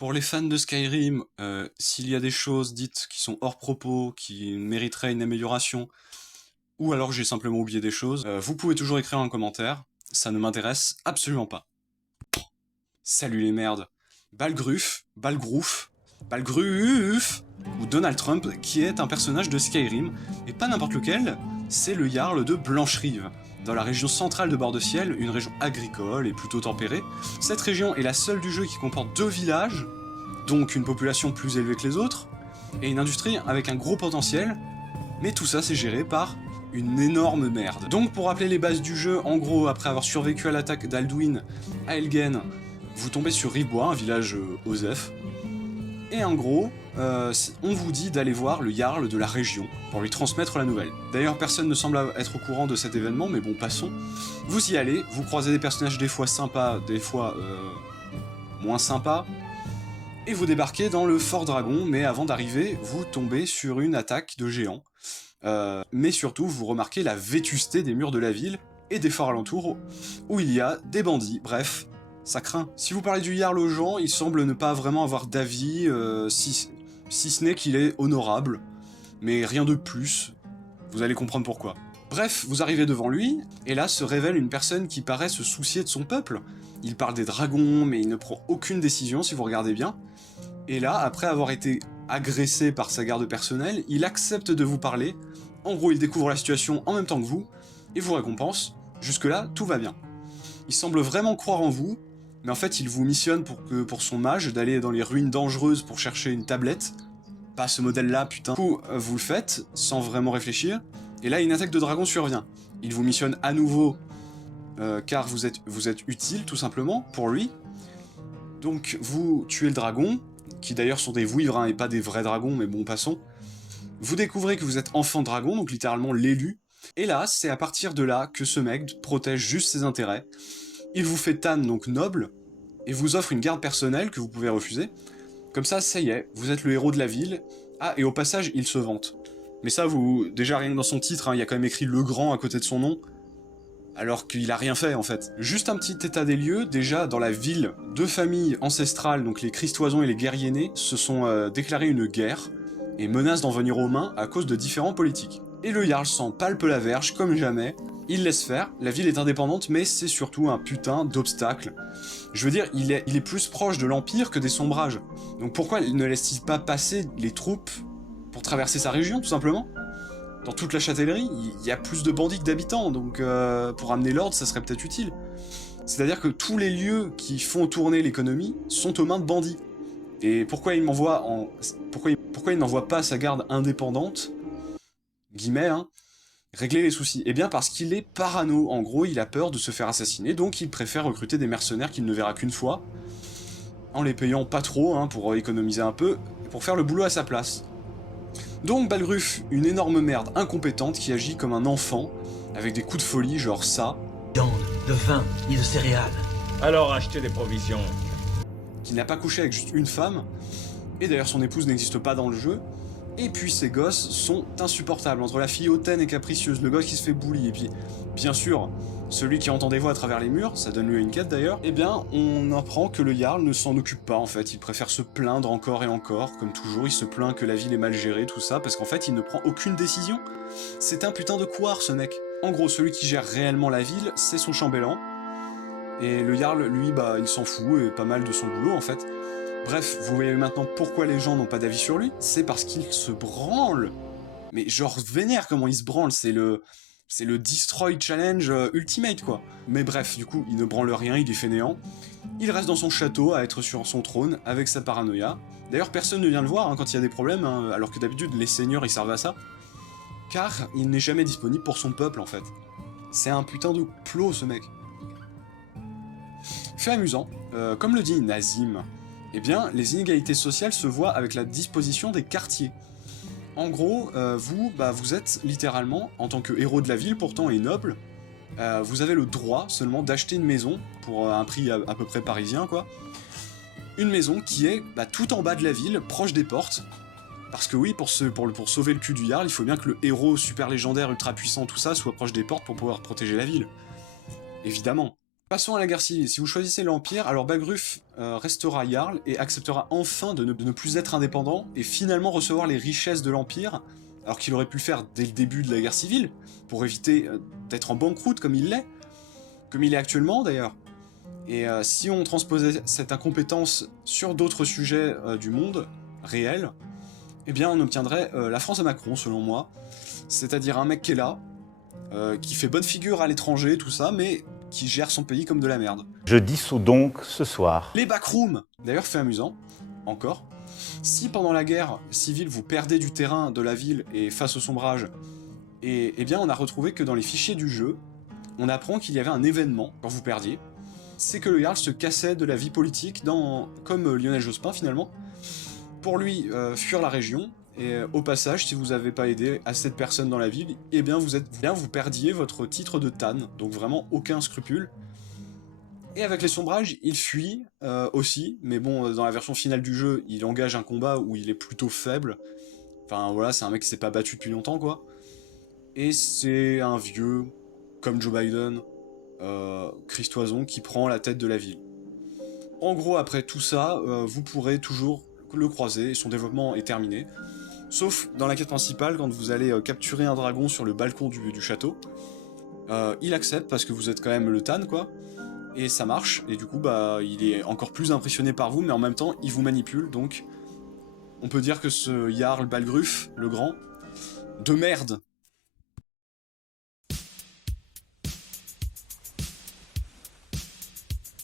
Pour les fans de Skyrim, s'il y a des choses dites qui sont hors propos, qui mériteraient une amélioration, ou alors que j'ai simplement oublié des choses, vous pouvez toujours écrire un commentaire, ça ne m'intéresse absolument pas. Salut les merdes. Balgruf, ou Donald Trump, qui est un personnage de Skyrim, et pas n'importe lequel, c'est le Jarl de Blancherive. Dans la région centrale de Bord-de-Ciel, une région agricole et plutôt tempérée, cette région est la seule du jeu qui comporte 2 villages, donc une population plus élevée que les autres, et une industrie avec un gros potentiel, mais tout ça c'est géré par une énorme merde. Donc pour rappeler les bases du jeu, en gros, après avoir survécu à l'attaque d'Alduin à Elgen, vous tombez sur Rivebois, un village OSEF, et en gros, on vous dit d'aller voir le Jarl de la région pour lui transmettre la nouvelle. D'ailleurs, personne ne semble être au courant de cet événement, mais bon, passons. Vous y allez, vous croisez des personnages des fois sympas, des fois moins sympas, et vous débarquez dans le Fort Dragon, mais avant d'arriver, vous tombez sur une attaque de géants. Mais surtout, vous remarquez la vétusté des murs de la ville et des forts alentours, où il y a des bandits, bref, ça craint. Si vous parlez du Jarl aux gens, il semble ne pas vraiment avoir d'avis, si ce n'est qu'il est honorable, mais rien de plus, vous allez comprendre pourquoi. Bref, vous arrivez devant lui, et là se révèle une personne qui paraît se soucier de son peuple. Il parle des dragons, mais il ne prend aucune décision si vous regardez bien. Et là, après avoir été agressé par sa garde personnelle, il accepte de vous parler. En gros, il découvre la situation en même temps que vous, et vous récompense. Jusque-là, tout va bien. Il semble vraiment croire en vous, mais en fait, il vous missionne pour son mage d'aller dans les ruines dangereuses pour chercher une tablette. Pas ce modèle-là, putain. Du coup, vous le faites, sans vraiment réfléchir, et là, une attaque de dragon survient. Il vous missionne à nouveau, car vous êtes utile, tout simplement, pour lui. Donc, vous tuez le dragon, qui d'ailleurs sont des vouivres, hein, et pas des vrais dragons, mais bon, passons. Vous découvrez que vous êtes enfant dragon, donc littéralement l'élu, et là, c'est à partir de là que ce mec protège juste ses intérêts. Il vous fait Tan, donc noble, et vous offre une garde personnelle que vous pouvez refuser. Comme ça y est, vous êtes le héros de la ville. Ah, et au passage, il se vante. Mais ça, déjà rien que dans son titre, hein, il y a quand même écrit Le Grand à côté de son nom, alors qu'il a rien fait en fait. Juste un petit état des lieux, déjà dans la ville, 2 familles ancestrales, donc les Cristoisons et les Guerriers Nés, se sont déclarés une guerre, et menacent d'en venir aux mains à cause de différents politiques. Et le Jarl s'en palpe la verge comme jamais, il laisse faire, la ville est indépendante, mais c'est surtout un putain d'obstacle. Je veux dire, il est plus proche de l'Empire que des Sombrages. Donc pourquoi ne laisse-t-il pas passer les troupes pour traverser sa région, tout simplement? Dans toute la châtellerie, il y a plus de bandits que d'habitants, donc pour amener l'ordre, ça serait peut-être utile. C'est-à-dire que tous les lieux qui font tourner l'économie sont aux mains de bandits. Et pourquoi il n'envoie pas sa garde indépendante, guillemets, hein, régler les soucis? Eh bien parce qu'il est parano, en gros il a peur de se faire assassiner, donc il préfère recruter des mercenaires qu'il ne verra qu'une fois, en les payant pas trop, hein, pour économiser un peu, pour faire le boulot à sa place. Donc Balgruf, une énorme merde incompétente qui agit comme un enfant, avec des coups de folie genre ça, Viande, de vin, ni de céréales. Alors achetez des provisions. qui n'a pas couché avec juste une femme, et d'ailleurs son épouse n'existe pas dans le jeu, et puis ses gosses sont insupportables, entre la fille hautaine et capricieuse, le gosse qui se fait bully, et puis, bien sûr, celui qui entend des voix à travers les murs, ça donne lieu à une quête d'ailleurs, eh bien, on apprend que le Jarl ne s'en occupe pas en fait, il préfère se plaindre encore et encore, comme toujours, il se plaint que la ville est mal gérée, tout ça, parce qu'en fait, il ne prend aucune décision. C'est un putain de couard, ce mec. En gros, celui qui gère réellement la ville, c'est son chambellan, et le Jarl, lui, bah, il s'en fout, et pas mal de son boulot en fait. Bref, vous voyez maintenant pourquoi les gens n'ont pas d'avis sur lui, c'est parce qu'il se branle. Mais genre vénère comment il se branle, c'est le Destroy Challenge Ultimate quoi. Mais bref, du coup, il ne branle rien, il est fainéant. Il reste dans son château à être sur son trône avec sa paranoïa. D'ailleurs, personne ne vient le voir hein, quand il y a des problèmes, hein, alors que d'habitude les seigneurs ils servent à ça. Car il n'est jamais disponible pour son peuple en fait. C'est un putain de plot ce mec. Fait amusant, comme le dit Nazim, eh bien, les inégalités sociales se voient avec la disposition des quartiers. En gros, vous êtes littéralement, en tant que héros de la ville pourtant et noble, vous avez le droit seulement d'acheter une maison, pour un prix à peu près parisien quoi. Une maison qui est tout en bas de la ville, proche des portes, parce que oui, pour sauver le cul du Jarl, il faut bien que le héros super légendaire, ultra puissant, tout ça, soit proche des portes pour pouvoir protéger la ville. Évidemment. Passons à la guerre civile. Si vous choisissez l'Empire, alors Balgruf restera Jarl et acceptera enfin de ne plus être indépendant et finalement recevoir les richesses de l'Empire, alors qu'il aurait pu le faire dès le début de la guerre civile, pour éviter d'être en banqueroute comme il est actuellement d'ailleurs. Et si on transposait cette incompétence sur d'autres sujets du monde réel, eh bien on obtiendrait la France à Macron selon moi, c'est-à-dire un mec qui est là, qui fait bonne figure à l'étranger, tout ça, mais qui gère son pays comme de la merde. Je dissous donc ce soir. Les backrooms, d'ailleurs fait amusant, encore. Si pendant la guerre civile vous perdez du terrain de la ville et face au sombrage, et eh bien on a retrouvé que dans les fichiers du jeu, on apprend qu'il y avait un événement quand vous perdiez, c'est que le Jarl se cassait de la vie politique comme Lionel Jospin finalement, pour lui fuir la région. Et au passage, si vous n'avez pas aidé à cette personne dans la ville, eh bien vous perdiez votre titre de Tan, donc vraiment aucun scrupule. Et avec les sombrages, il fuit aussi, mais bon, dans la version finale du jeu, il engage un combat où il est plutôt faible. Enfin voilà, c'est un mec qui s'est pas battu depuis longtemps quoi. Et c'est un vieux, comme Joe Biden, Christoison, qui prend la tête de la ville. En gros, après tout ça, vous pourrez toujours le croiser, et son développement est terminé. Sauf dans la quête principale, quand vous allez capturer un dragon sur le balcon du château, il accepte parce que vous êtes quand même le Tan, quoi, et ça marche, et du coup, bah, il est encore plus impressionné par vous, mais en même temps, il vous manipule, donc on peut dire que ce Jarl Balgruf, le grand, de merde,